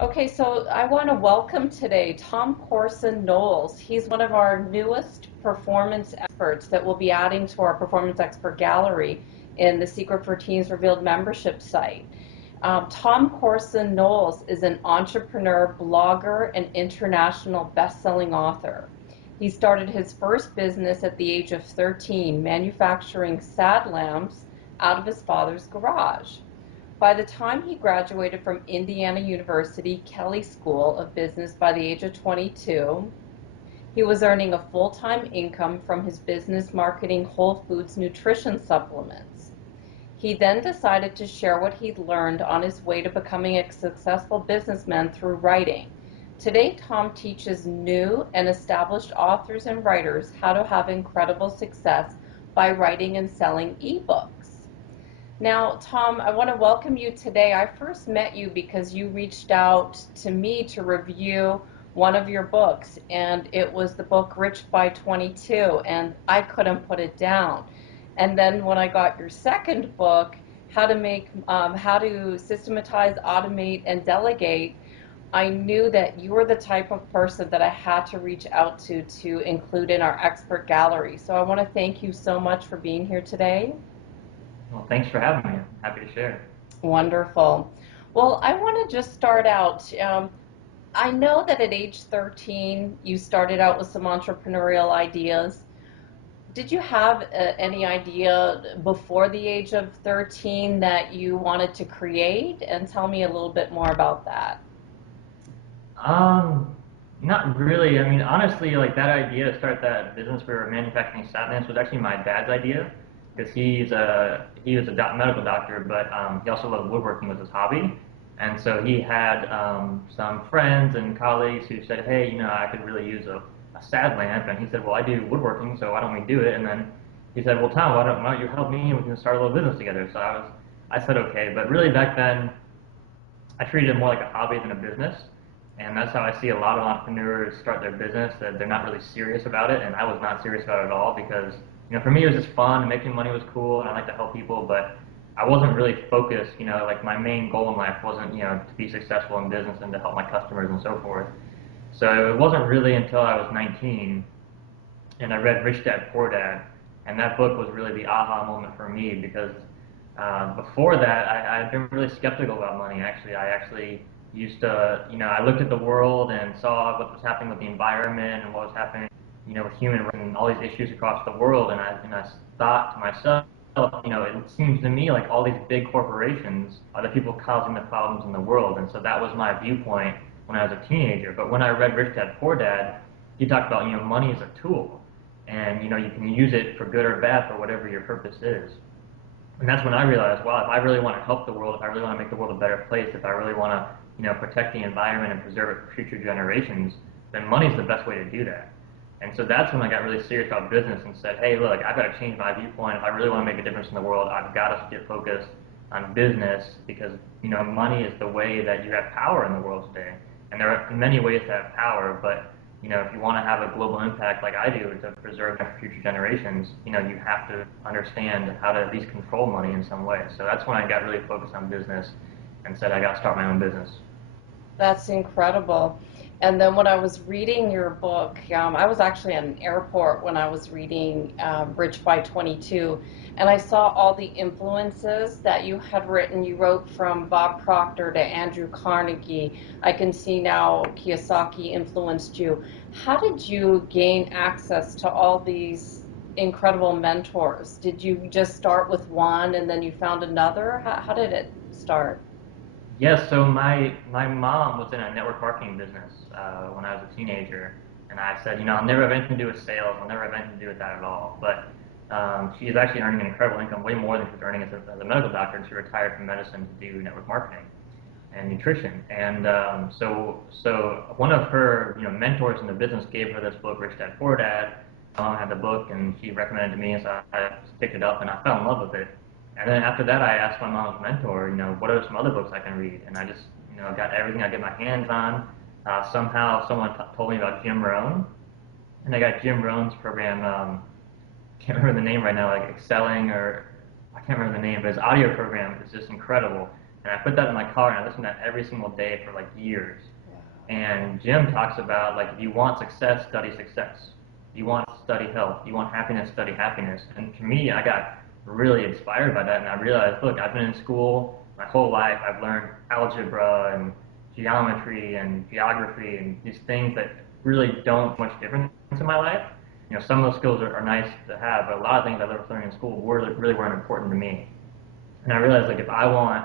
Okay, so I want to welcome today Tom Corson Knowles. He's one of our newest performance experts that we'll be adding to our Performance Expert Gallery in the Secret for Teens Revealed membership site. Tom Corson Knowles is an entrepreneur, blogger, and international best-selling author. He started his first business at the age of 13, manufacturing sad lamps out of his father's garage. By the time he graduated from Indiana University Kelley School of Business by the age of 22, he was earning a full-time income from his business marketing Whole Foods nutrition supplements. He then decided to share what he'd learned on his way to becoming a successful businessman through writing. Today, Tom teaches new and established authors and writers how to have incredible success by writing and selling ebooks. Now, Tom, I want to welcome you today. I first met you because you reached out to me to review one of your books, and it was the book Rich by 22, and I couldn't put it down. And then when I got your second book, how to systematize, automate, and delegate, I knew that you were the type of person that I had to reach out to include in our expert gallery. So I want to thank you so much for being here today. Well, thanks for having me. Happy to share. Wonderful. Well, I want to just start out. I know that at age 13, you started out with some entrepreneurial ideas. Did you have any idea before the age of 13 that you wanted to create? And tell me a little bit more about that. Um, Not really. I mean, honestly, like that idea to start that business for manufacturing sat lamps was actually my dad's idea because he was a medical doctor, but he also loved woodworking was his hobby, and so he had some friends and colleagues who said, hey, I could really use a sat lamp, and he said, well, I do woodworking, so why don't we do it? And then he said, well, Tom, why don't you help me and we can start a little business together? So I said okay, but really back then I treated it more like a hobby than a business. And that's how I see a lot of entrepreneurs start their business, that they're not really serious about it. And I was not serious about it at all because, for me it was just fun and making money was cool and I like to help people, but I wasn't really focused, like my main goal in life wasn't, to be successful in business and to help my customers and so forth. So it wasn't really until I was 19 and I read Rich Dad Poor Dad, and that book was really the aha moment for me because before that I'd been really skeptical about money. Actually, I actually used to, I looked at the world and saw what was happening with the environment and what was happening, with human rights and all these issues across the world, and I thought to myself, it seems to me like all these big corporations are the people causing the problems in the world, and so that was my viewpoint when I was a teenager. But when I read Rich Dad Poor Dad, he talked about, money is a tool, and you can use it for good or bad for whatever your purpose is. And that's when I realized, wow, if I really want to help the world, if I really want to make the world a better place, if I really want to, protect the environment and preserve it for future generations, then money's the best way to do that. And so that's when I got really serious about business and said, hey, look, I've got to change my viewpoint. If I really want to make a difference in the world, I've got to get focused on business because, money is the way that you have power in the world today. And there are many ways to have power, but if you want to have a global impact like I do to preserve for future generations, you have to understand how to at least control money in some way. So that's when I got really focused on business and said I got to start my own business. That's incredible. And then when I was reading your book, I was actually at an airport when I was reading Rich by 22, and I saw all the influences that you had written. You wrote from Bob Proctor to Andrew Carnegie. I can see now Kiyosaki influenced you. How did you gain access to all these incredible mentors? Did you just start with one and then you found another? How did it start? Yes, so my mom was in a network marketing business when I was a teenager, and I said, I'll never have anything to do with sales. I'll never have anything to do with that at all. But she is actually earning an incredible income, way more than she was earning as a medical doctor, and she retired from medicine to do network marketing and nutrition. And so one of her mentors in the business gave her this book, Rich Dad Poor Dad. My mom had the book, and she recommended it to me, and so I picked it up, and I fell in love with it. And then after that, I asked my mom's mentor, what are some other books I can read? And I just, got everything I get my hands on. Somehow someone told me about Jim Rohn, and I got Jim Rohn's program. Can't remember the name right now, like Excelling, or I can't remember the name, but his audio program is just incredible. And I put that in my car and I listened to that every single day for like years. And Jim talks about, like, if you want success, study success. You want to study health. You want happiness, study happiness. And for me, I got really inspired by that, and I realized, look, I've been in school my whole life. I've learned algebra and geometry and geography and these things that really don't make much difference in my life. You know, some of those skills are nice to have, but a lot of things I learned in school really weren't important to me. And I realized, like, if I want,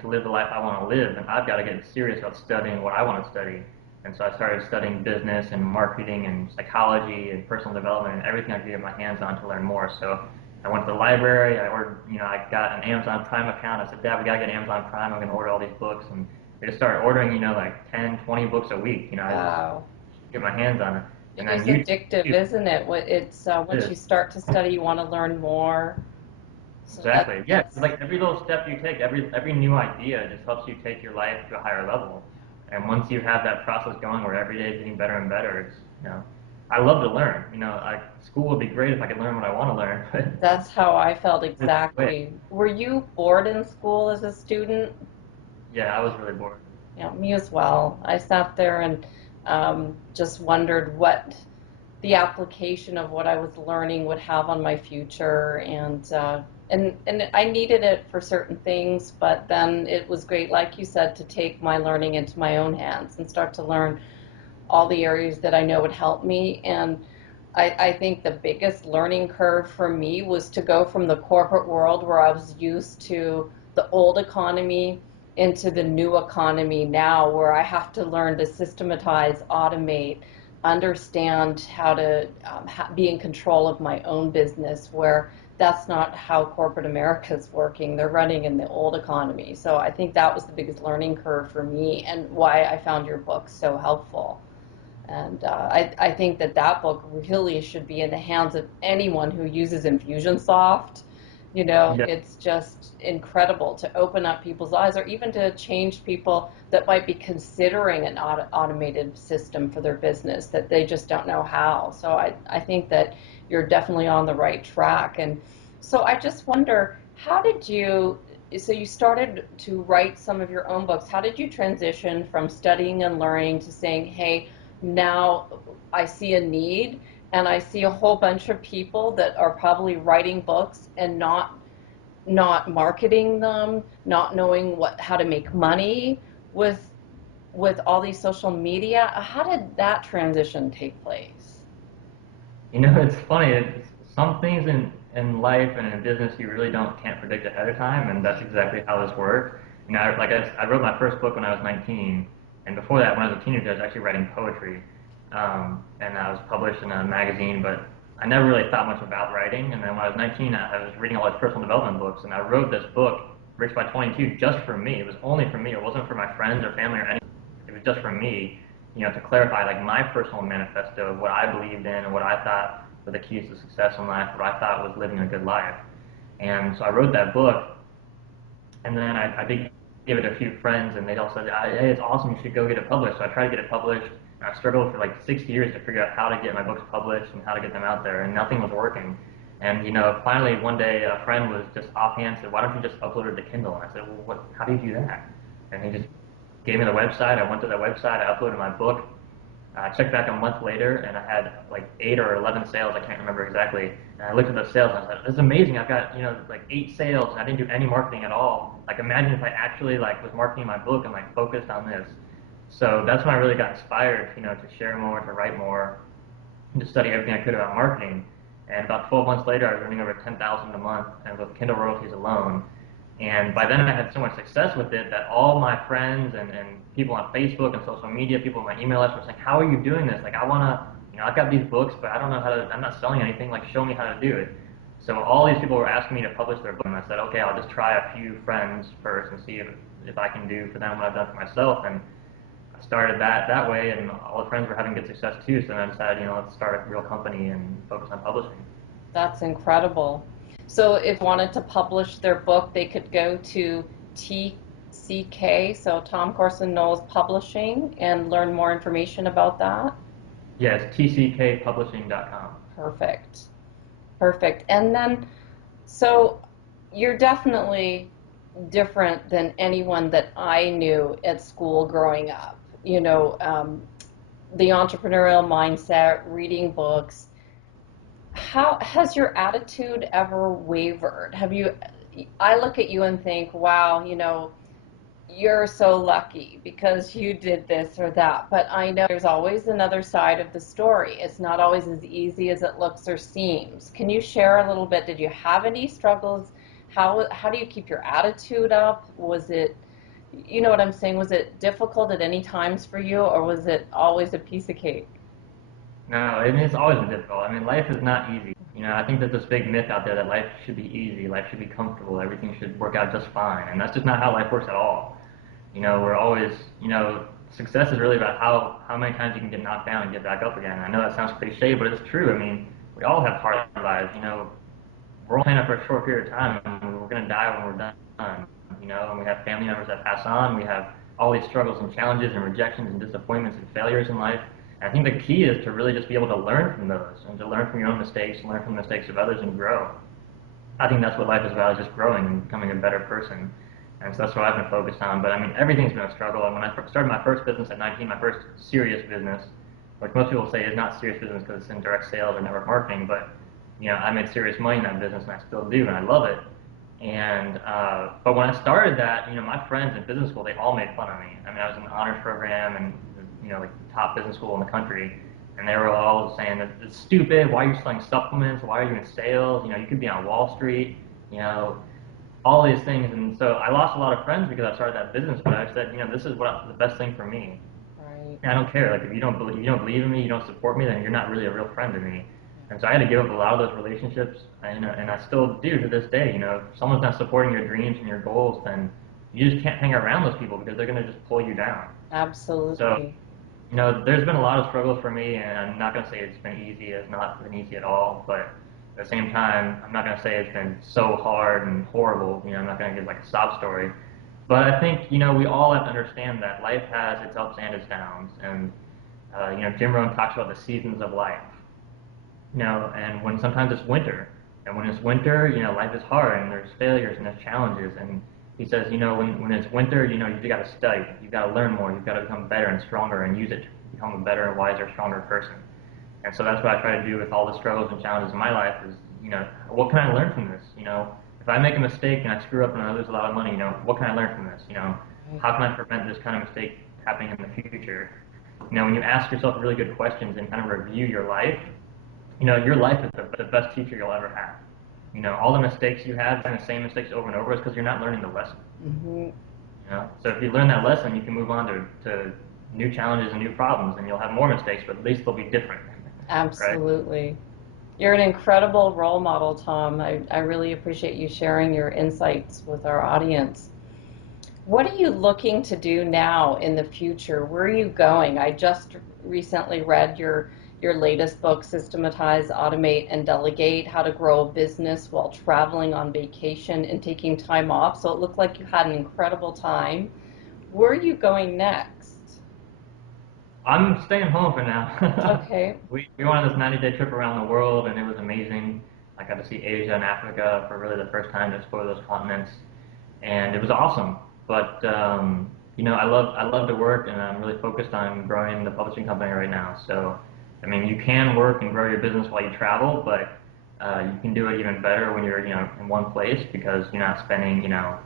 to live the life I want to live, then I've got to get serious about studying what I want to study. And so I started studying business and marketing and psychology and personal development and everything I could get my hands on to learn more. So I went to the library, I ordered, I got an Amazon Prime account. I said, Dad, we got to get Amazon Prime. I'm going to order all these books. And I just started ordering, like 10, 20 books a week. Wow. I just get my hands on it. And it's addictive, isn't it? It's once you start to study, you want to learn more. So exactly. Yeah. It's like every little step you take, every new idea just helps you take your life to a higher level. And once you have that process going where every day is getting better and better, it's, I love to learn. School would be great if I could learn what I want to learn. That's how I felt exactly. Were you bored in school as a student? Yeah, I was really bored. Yeah, me as well. I sat there and just wondered what the application of what I was learning would have on my future, and I needed it for certain things, but then it was great, like you said, to take my learning into my own hands and start to learn all the areas that I know would help me. And I think the biggest learning curve for me was to go from the corporate world where I was used to the old economy into the new economy now, where I have to learn to systematize, automate, understand how to be in control of my own business, where that's not how corporate America is working. They're running in the old economy. So I think that was the biggest learning curve for me, and why I found your book so helpful. And I think that book really should be in the hands of anyone who uses Infusionsoft. Yeah. It's just incredible to open up people's eyes, or even to change people that might be considering an automated system for their business that they just don't know how. So I think that you're definitely on the right track. And so I just wonder, so you started to write some of your own books. How did you transition from studying and learning to saying, hey, now I see a need, and I see a whole bunch of people that are probably writing books and not marketing them, not knowing how to make money with all these social media? How did that transition take place? It's funny. Some things in life and in business you really can't predict ahead of time, and that's exactly how this worked. I wrote my first book when I was 19, and before that, when I was a teenager, I was actually writing poetry, and I was published in a magazine, but I never really thought much about writing. And then when I was 19, I was reading all these personal development books, and I wrote this book, Rich by 22, just for me. It was only for me. It wasn't for my friends or family or anything. It was just for me, to clarify, like, my personal manifesto of what I believed in and what I thought were the keys to success in life, what I thought was living a good life. And so I wrote that book, and then I did give it to a few friends, and they all said, hey, it's awesome, you should go get it published. So I tried to get it published, and I struggled for like 6 years to figure out how to get my books published and how to get them out there, and nothing was working. And finally one day a friend was just offhand said, why don't you just upload it to Kindle? And I said, well, how do you do that? And he just gave me the website. I went to that website, I uploaded my book. I checked back a month later, and I had like 8 or 11 sales, I can't remember exactly. And I looked at the sales, and I said, this is amazing. I've got, like 8 sales, and I didn't do any marketing at all. Like, imagine if I actually was marketing my book and focused on this. So that's when I really got inspired, to share more, to write more, and to study everything I could about marketing. And about 12 months later, I was earning over $10,000 a month, and with Kindle royalties alone. And by then I had so much success with it that all my friends and people on Facebook and social media, people in my email list were saying, how are you doing this? Like, I want to, I've got these books, but I don't know I'm not selling anything. Like, show me how to do it. So all these people were asking me to publish their book, and I said, okay, I'll just try a few friends first and see if I can do for them what I've done for myself. And I started that way, and all the friends were having good success too. So then I decided, let's start a real company and focus on publishing. That's incredible. So if wanted to publish their book, they could go to TCK, so Tom Corson Knowles Publishing, and learn more information about that? Yeah, it's tckpublishing.com. Perfect. And then, so you're definitely different than anyone that I knew at school growing up. You know, the entrepreneurial mindset, reading books. How has your attitude ever wavered? Have you, I look at you and think, wow, you know, you're so lucky because you did this or that. But I know there's always another side of the story. It's not always as easy as it looks or seems. Can you share a little bit? Did you have any struggles? How do you keep your attitude up? Was it, you know what I'm saying? Was it difficult at any times for you, or was it always a piece of cake? No, I mean, it's always been difficult. I mean, life is not easy. You know, I think there's this big myth out there that life should be easy, life should be comfortable, everything should work out just fine, and that's just not how life works at all. You know, we're always, you know, success is really about how many times you can get knocked down and get back up again. I know that sounds cliche, but it's true. I mean, we all have hard lives. You know, we're only in it for a short period of time, and we're going to die when we're done. You know, and we have family members that pass on. We have all these struggles and challenges and rejections and disappointments and failures in life. And I think the key is to really just be able to learn from those and to learn from your own mistakes, learn from the mistakes of others, and grow. I think that's what life is about, is just growing and becoming a better person. And so that's what I've been focused on. But I mean, everything's been a struggle. And when I started my first business at 19, my first serious business, which most people say is not serious business because it's in direct sales or network marketing, but you know, I made serious money in that business, and I still do, and I love it. And but when I started that, you know, my friends in business school, they all made fun of me. I mean, I was in the honors program, and you know, like the top business school in the country, and they were all saying that it's stupid. Why are you selling supplements? Why are you in sales? You know, you could be on Wall Street. You know, all these things. And so I lost a lot of friends because I started that business. But I said, you know, this is the best thing for me. Right. And I don't care. Like if you don't believe in me, you don't support me, then you're not really a real friend to me. And so I had to give up a lot of those relationships, and I still do to this day. You know, if someone's not supporting your dreams and your goals, then you just can't hang around those people because they're going to just pull you down. Absolutely. So, you know, there's been a lot of struggles for me, and I'm not going to say it's been easy. It's not been easy at all, but at the same time, I'm not going to say it's been so hard and horrible. You know, I'm not going to give like a sob story. But I think, you know, we all have to understand that life has its ups and its downs. And, you know, Jim Rohn talks about the seasons of life. You know, and when sometimes it's winter. And when it's winter, you know, life is hard and there's failures and there's challenges. And he says, you know, when it's winter, you know, you've got to study. You've got to learn more. You've got to become better and stronger and use it to become a better and wiser, stronger person. And so that's what I try to do with all the struggles and challenges in my life is, you know, what can I learn from this? You know, if I make a mistake and I screw up and I lose a lot of money, you know, what can I learn from this? You know, how can I prevent this kind of mistake happening in the future? You know, when you ask yourself really good questions and kind of review your life, you know, your life is the best teacher you'll ever have. You know, all the mistakes you had, doing the same mistakes over and over, is because you're not learning the lesson. Mm-hmm. You know, so if you learn that lesson, you can move on to new challenges and new problems, and you'll have more mistakes, but at least they'll be different. Absolutely. Right? You're an incredible role model, Tom. I really appreciate you sharing your insights with our audience. What are you looking to do now in the future? Where are you going? I just recently read your latest book, Systematize, Automate, and Delegate, How to Grow a Business While Traveling on Vacation and Taking Time Off. So it looked like you had an incredible time. Where are you going next? I'm staying home for now. Okay. We went on this 90-day trip around the world, and it was amazing. I got to see Asia and Africa for really the first time to explore those continents, and it was awesome. But you know, I love to work, and I'm really focused on growing the publishing company right now. So, I mean, you can work and grow your business while you travel, but you can do it even better when you're, you know, in one place because you're not spending, you know,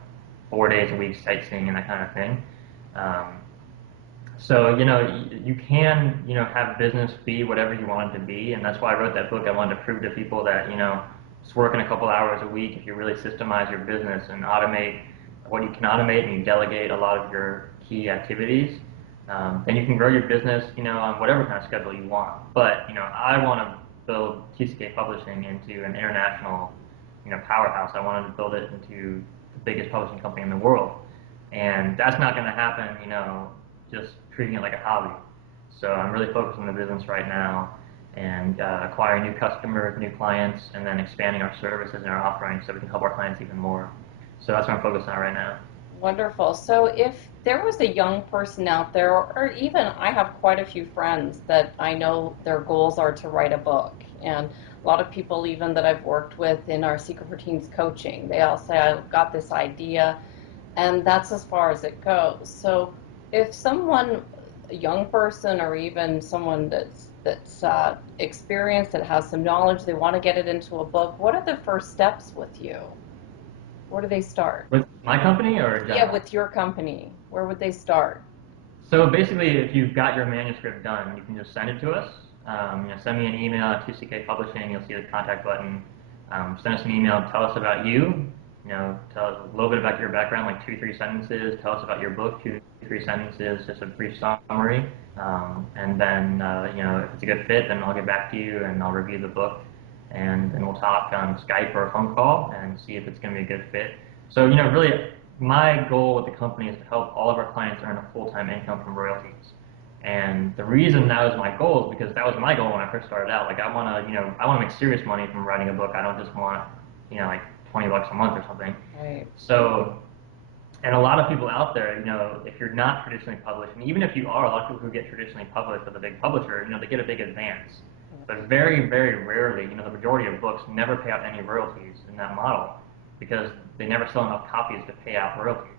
4 days a week sightseeing and that kind of thing. So, you know, you can, you know, have business be whatever you want it to be. And that's why I wrote that book. I wanted to prove to people that, you know, just working a couple hours a week, if you really systemize your business and automate what you can automate and you delegate a lot of your key activities, then you can grow your business, you know, on whatever kind of schedule you want. But, you know, I want to build TCK Publishing into an international, you know, powerhouse. I wanted to build it into the biggest publishing company in the world. And that's not going to happen, you know, just treating it like a hobby. So I'm really focused on the business right now and acquiring new customers, new clients, and then expanding our services and our offerings so we can help our clients even more. So that's what I'm focused on right now. Wonderful. So if there was a young person out there, or even I have quite a few friends that I know their goals are to write a book, and a lot of people even that I've worked with in our Secret for Teens coaching, they all say, I've got this idea, and that's as far as it goes. So if someone, a young person or even someone that's experienced, that has some knowledge, they want to get it into a book, what are the first steps with you? Where do they start? With my company or in Yeah, general? with your company, where would they start? So basically, if you've got your manuscript done, you can just send it to us. Send me an email at 2CK Publishing. You'll see the contact button. Send us an email. Tell us about you. Tell us a little bit about your background, like 2, 3 sentences. Tell us about your book, 2, 3 sentences, just a brief summary. And then, if it's a good fit, then I'll get back to you and I'll review the book, and we'll talk on Skype or a phone call and see if it's going to be a good fit. So, really, my goal with the company is to help all of our clients earn a full-time income from royalties. And the reason that was my goal is because that was my goal when I first started out. Like I want to make serious money from writing a book. I don't just want, like $20 a month or something. Right. So, and a lot of people out there, if you're not traditionally published, and even if you are, a lot of people who get traditionally published with a big publisher, they get a big advance. But very, very rarely, the majority of books never pay out any royalties in that model because they never sell enough copies to pay out royalties.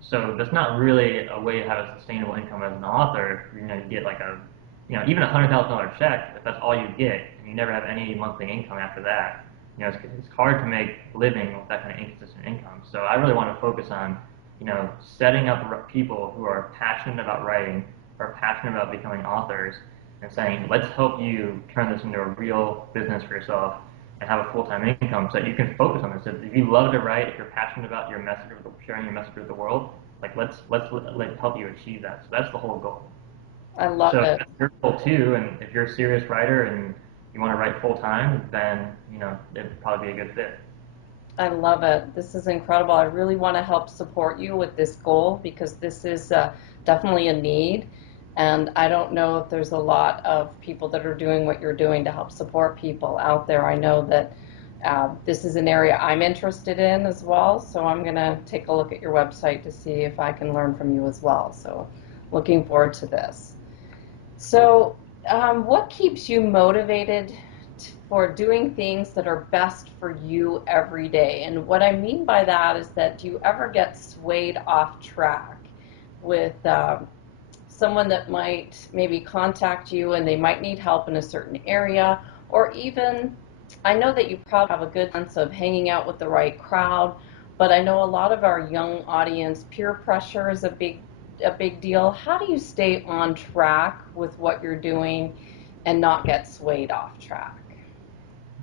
So that's not really a way to have a sustainable income as an author. You get like even $100,000 check, if that's all you get, and you never have any monthly income after that, it's hard to make a living with that kind of inconsistent income. So I really want to focus on, setting up people who are passionate about writing, or passionate about becoming authors, and saying, let's help you turn this into a real business for yourself and have a full-time income so that you can focus on this. If you love to write, if you're passionate about your message, sharing your message with the world, let's help you achieve that. So that's the whole goal. I love So it. if that's your goal too, and if you're a serious writer and you want to write full-time, then it'd probably be a good fit. I love it. This is incredible. I really want to help support you with this goal because this is definitely a need. And I don't know if there's a lot of people that are doing what you're doing to help support people out there. I know that this is an area I'm interested in as well. So I'm going to take a look at your website to see if I can learn from you as well. So looking forward to this. So what keeps you motivated for doing things that are best for you every day? And what I mean by that is that do you ever get swayed off track with someone that might maybe contact you and they might need help in a certain area, or even, I know that you probably have a good sense of hanging out with the right crowd, but I know a lot of our young audience, peer pressure is a big deal. How do you stay on track with what you're doing and not get swayed off track?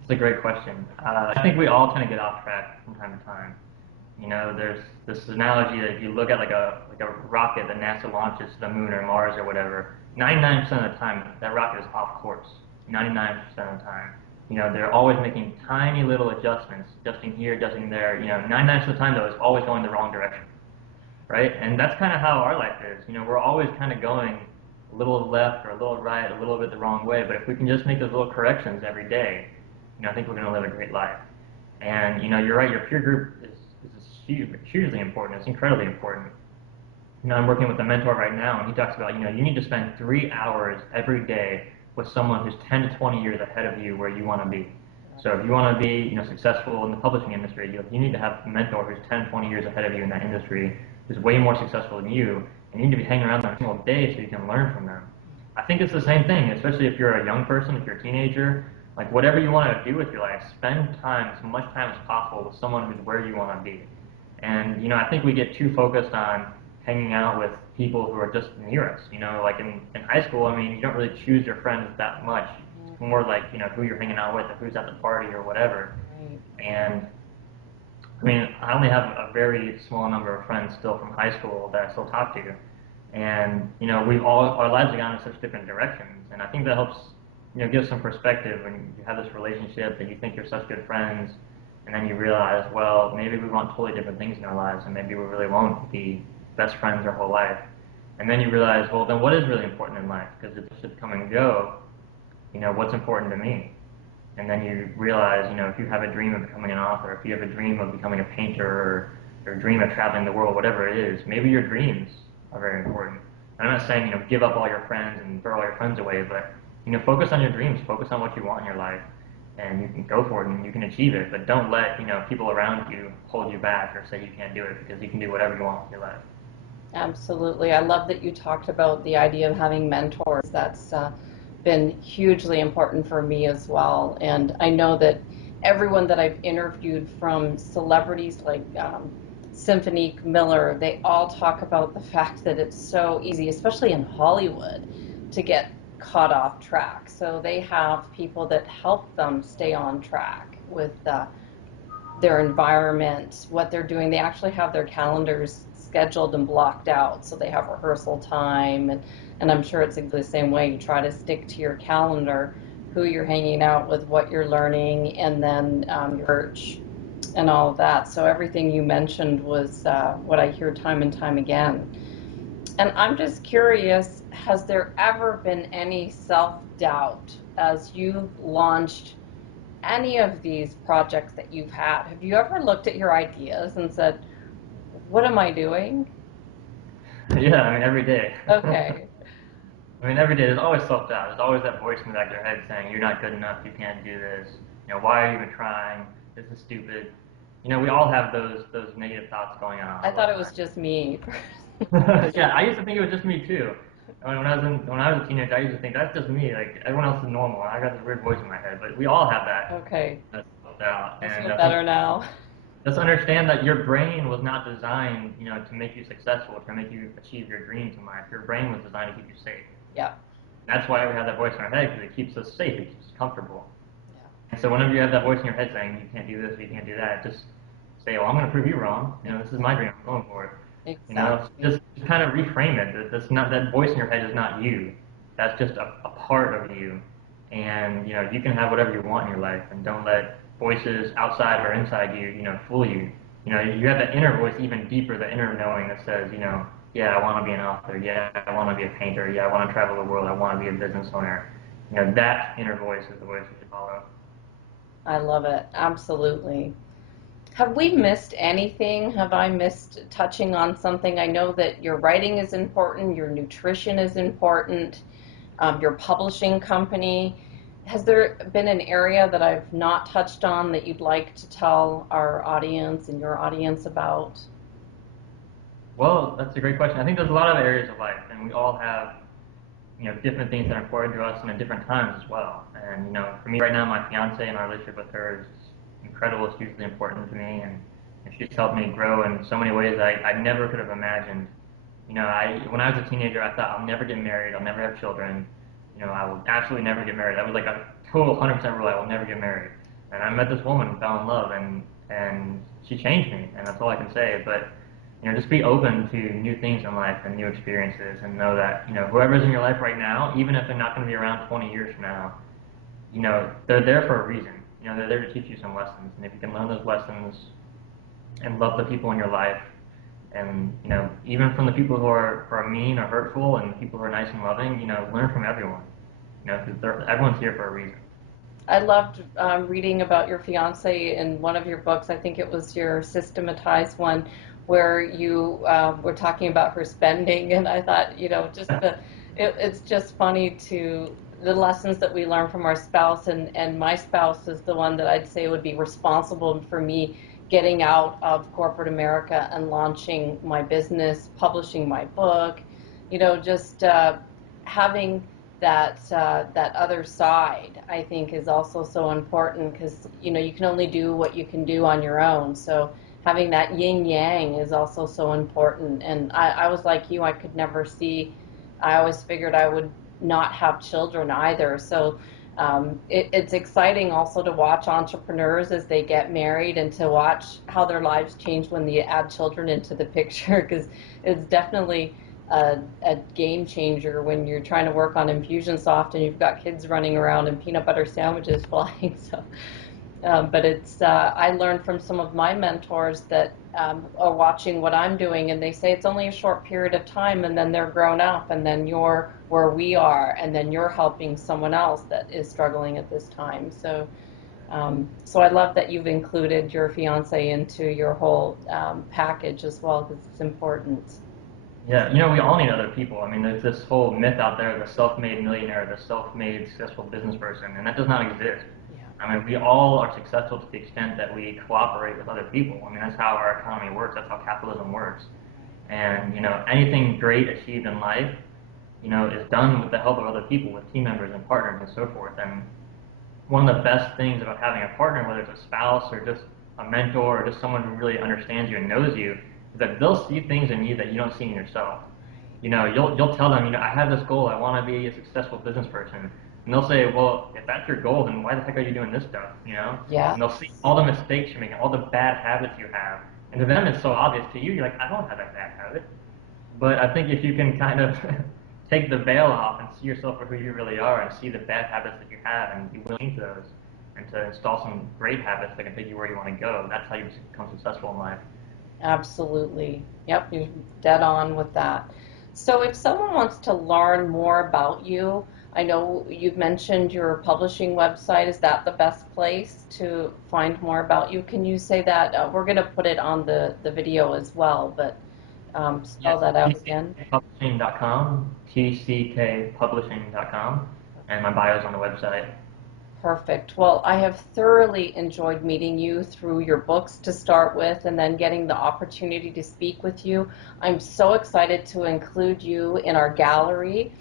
It's a great question. I think we all kind of get off track from time to time. There's this analogy that if you look at like a rocket that NASA launches to the moon or Mars or whatever, 99% of the time that rocket is off course. 99% of the time. They're always making tiny little adjustments, adjusting here, adjusting there. 99% of the time though, it's always going the wrong direction, right? And that's kind of how our life is. We're always kind of going a little left or a little right, a little bit the wrong way. But if we can just make those little corrections every day, I think we're going to live a great life. And you're right. Your peer group is hugely important. It's incredibly important. I'm working with a mentor right now, and he talks about you need to spend 3 hours every day with someone who's 10 to 20 years ahead of you where you want to be. So if you want to be successful in the publishing industry, you need to have a mentor who's 10, 20 years ahead of you in that industry, who's way more successful than you, and you need to be hanging around them every single day so you can learn from them. I think it's the same thing, especially if you're a young person, if you're a teenager. Like whatever you want to do with your life, spend time, as much time as possible with someone who's where you want to be. And I think we get too focused on hanging out with people who are just near us. Like in high school, you don't really choose your friends that much. It's more like who you're hanging out with, or who's at the party, or whatever. Right. And I only have a very small number of friends still from high school that I still talk to. And our lives have gone in such different directions, and I think that helps give some perspective when you have this relationship that you think you're such good friends, and then you realize, well, maybe we want totally different things in our lives, and maybe we really won't be best friends our whole life. And then you realize, well, then what is really important in life? Because it's just come and go, what's important to me? And then you realize, if you have a dream of becoming an author, if you have a dream of becoming a painter, or a dream of traveling the world, whatever it is, maybe your dreams are very important. And I'm not saying, give up all your friends and throw all your friends away, but focus on your dreams, focus on what you want in your life, and you can go for it and you can achieve it. But don't let people around you hold you back or say you can't do it, because you can do whatever you want with your life. Absolutely. I love that you talked about the idea of having mentors. That's been hugely important for me as well. And I know that everyone that I've interviewed, from celebrities like Symphony Miller, they all talk about the fact that it's so easy, especially in Hollywood, to get caught off track. So they have people that help them stay on track with their environment, what they're doing. They actually have their calendars scheduled and blocked out, so they have rehearsal time, and I'm sure it's the same way. You try to stick to your calendar, who you're hanging out with, what you're learning, and then your church and all of that. So everything you mentioned was what I hear time and time again. And I'm just curious, has there ever been any self-doubt as you've launched any of these projects that you've had? Have you ever looked at your ideas and said, what am I doing? Yeah, I mean, every day. Okay. I mean, every day there's always self-doubt. There's always that voice in the back of your head saying, "You're not good enough. You can't do this. Why are you even trying? This is stupid." We all have those negative thoughts going on I all the thought it was time. just me. Yeah, I used to think it was just me too. When I was a teenager, I used to think that's just me. Like everyone else is normal. I got this weird voice in my head, but we all have Okay. that self-doubt. I And feel I think better now. just understand that your brain was not designed, to make you successful, to make you achieve your dreams in life. Your brain was designed to keep you safe. Yeah. That's why we have that voice in our head, because it keeps us safe, it keeps us comfortable. Yeah. And so whenever you have that voice in your head saying you can't do this, you can't do that, just say, "Well, I'm going to prove you wrong. This is my dream. I'm going for it." Exactly. Just kind of reframe it. That's not, that voice in your head is not you. That's just a part of you. And you can have whatever you want in your life, and don't let voices outside or inside you, fool you. You have that inner voice even deeper, the inner knowing that says, yeah, I want to be an author. Yeah, I want to be a painter. Yeah, I want to travel the world. I want to be a business owner. That inner voice is the voice you should follow. I love it. Absolutely. Have we missed anything? Have I missed touching on something? I know that your writing is important, your nutrition is important, your publishing company. Has there been an area that I've not touched on that you'd like to tell our audience and your audience about? Well, that's a great question. I think there's a lot of areas of life, and we all have different things that are important to us and at different times as well. And for me right now, my fiance and our relationship with her is incredible. It's hugely important to me, and she's helped me grow in so many ways I never could have imagined. When I was a teenager, I thought I'll never get married, I'll never have children. I will absolutely never get married. That was like a total 100% rule. I will never get married. And I met this woman and fell in love, and she changed me, and that's all I can say. But just be open to new things in life and new experiences, and know that whoever's in your life right now, even if they're not going to be around 20 years from now, they're there for a reason. They're there to teach you some lessons, and if you can learn those lessons and love the people in your life, and even from the people who are mean or hurtful, and the people who are nice and loving, learn from everyone. Because everyone's here for a reason. I loved reading about your fiance in one of your books. I think it was your systematized one, where you were talking about her spending, and I thought, it's just funny to the lessons that we learn from our spouse, and my spouse is the one that I'd say would be responsible for me getting out of corporate America and launching my business, publishing my book, just having that other side, I think, is also so important, because you can only do what you can do on your own. So having that yin yang is also so important. And I was like you, I could never see. I always figured I would not have children either. So it's exciting also to watch entrepreneurs as they get married, and to watch how their lives change when they add children into the picture, because it's definitely a game changer when you're trying to work on Infusionsoft and you've got kids running around and peanut butter sandwiches flying. So, but I learned from some of my mentors that are watching what I'm doing, and they say it's only a short period of time, and then they're grown up, and then you're where we are, and then you're helping someone else that is struggling at this time. So, so I love that you've included your fiance into your whole package as well, because it's important. Yeah, we all need other people. I mean, there's this whole myth out there, the self-made millionaire, the self-made successful business person, and that does not exist. Yeah. I mean, we all are successful to the extent that we cooperate with other people. I mean, that's how our economy works. That's how capitalism works. And, you know, anything great achieved in life, you know, is done with the help of other people, with team members and partners and so forth. And one of the best things about having a partner, whether it's a spouse or just a mentor or just someone who really understands you and knows you, is that they'll see things in you that you don't see in yourself. You know, you'll tell them, you know, I have this goal, I want to be a successful business person. And they'll say, well, if that's your goal, then why the heck are you doing this stuff, you know? Yeah. And they'll see all the mistakes you're making, all the bad habits you have. And to them, it's so obvious. To you, you're like, I don't have that bad habit. But I think if you can kind of take the veil off and see yourself for who you really are and see the bad habits that you have and be willing to those and to install some great habits that can take you where you want to go, that's how you become successful in life. Absolutely. Yep, you're dead on with that. So if someone wants to learn more about you, I know you've mentioned your publishing website. Is that the best place to find more about you? Can you say that? We're going to put it on the video as well, but spell Yes, that out again. tckpublishing.com, tckpublishing.com, and my bio's on the website. Perfect. Well, I have thoroughly enjoyed meeting you through your books to start with and then getting the opportunity to speak with you. I'm so excited to include you in our gallery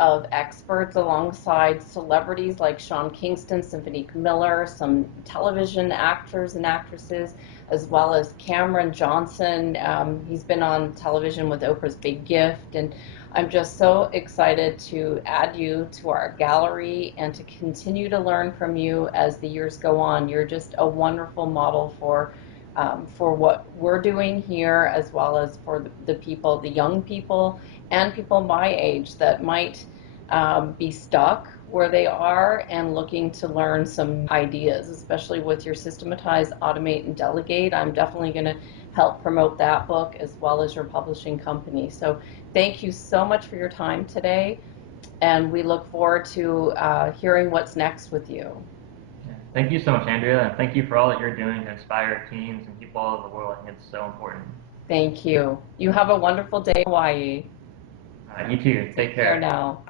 of experts alongside celebrities like Sean Kingston, Symphony Miller, some television actors and actresses, as well as Cameron Johnson. He's been on television with Oprah's Big Gift, and I'm just so excited to add you to our gallery and to continue to learn from you as the years go on. You're just a wonderful model for what we're doing here, as well as for the people, the young people, and people my age that might be stuck where they are and looking to learn some ideas, especially with your Systematize, Automate, and Delegate. I'm definitely going to help promote that book as well as your publishing company. So thank you so much for your time today, and we look forward to hearing what's next with you. Thank you so much, Andrea, and thank you for all that you're doing to inspire teams and people all over the world. I think it's so important. Thank you. You have a wonderful day in Hawaii. You too. Take care. Now.